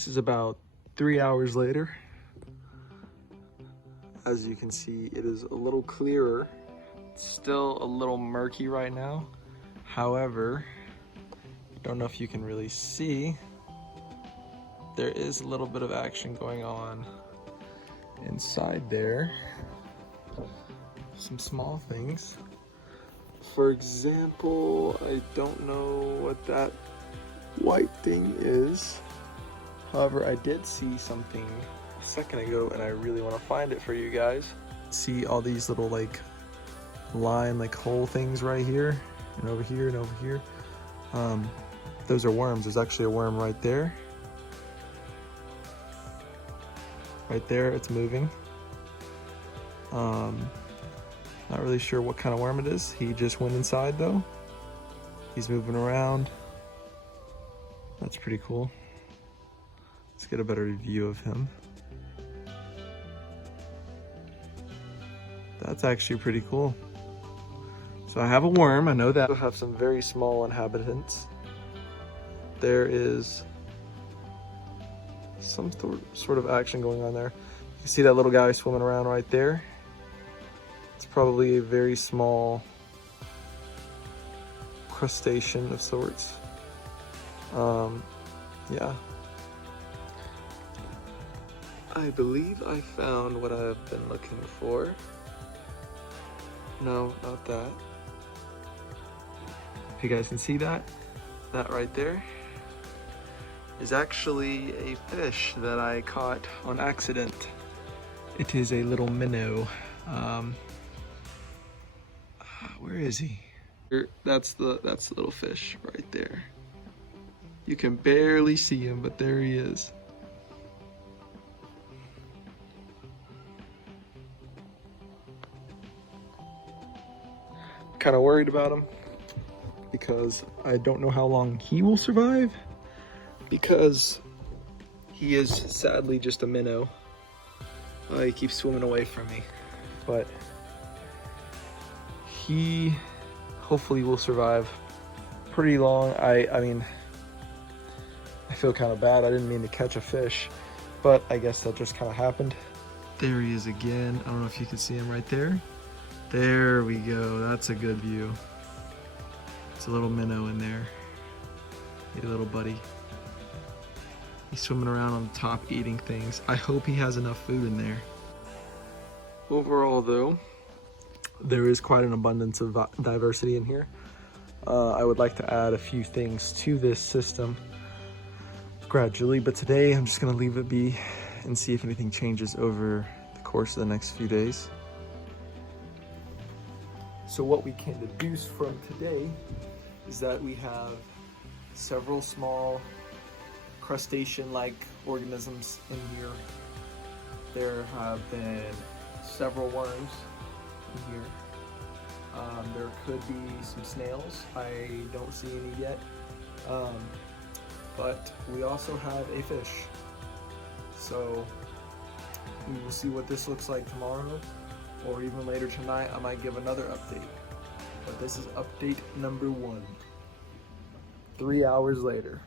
This is about 3 hours later. As you can see, it is a little clearer. It's still a little murky right now. However, I don't know if you can really see, there is a little bit of action going on inside there. Some small things. For example, I don't know what that white thing is. However, I did see something a second ago and I really want to find it for you guys. See all these little like line like hole things right here and over here and over here. Those are worms. There's actually a worm right there. Right there, it's moving. Not really sure what kind of worm it is. He just went inside though. He's moving around. That's pretty cool. Let's get a better view of him. That's actually pretty cool. So I have a worm, I know that. I have some very small inhabitants. There is some sort of action going on there. You can see that little guy swimming around right there. It's probably a very small crustacean of sorts. Yeah. I believe I found what I've been looking for. No, not that. If you guys can see that, that right there is actually a fish that I caught on accident. It is a little minnow. Where is he? That's the little fish right there. You can barely see him, but there he is. Kind of worried about him because I don't know how long he will survive, because he is sadly just a minnow. He keeps swimming away from me, but he hopefully will survive pretty long. I mean, I feel kind of bad. I didn't mean to catch a fish, but I guess that just kind of happened. There he is again. I don't know if you can see him right there. There we go. That's a good view. It's a little minnow in there. Hey, little buddy. He's swimming around on the top eating things. I hope he has enough food in there. Overall though, there is quite an abundance of diversity in here. I would like to add a few things to this system gradually, but today I'm just gonna leave it be and see if anything changes over the course of the next few days. So what we can deduce from today is that we have several small crustacean-like organisms in here. There have been several worms in here. There could be some snails. I don't see any yet. But we also have a fish. So we will see what this looks like tomorrow, or even later tonight. I might give another update. But this is update number 1. 3 hours later.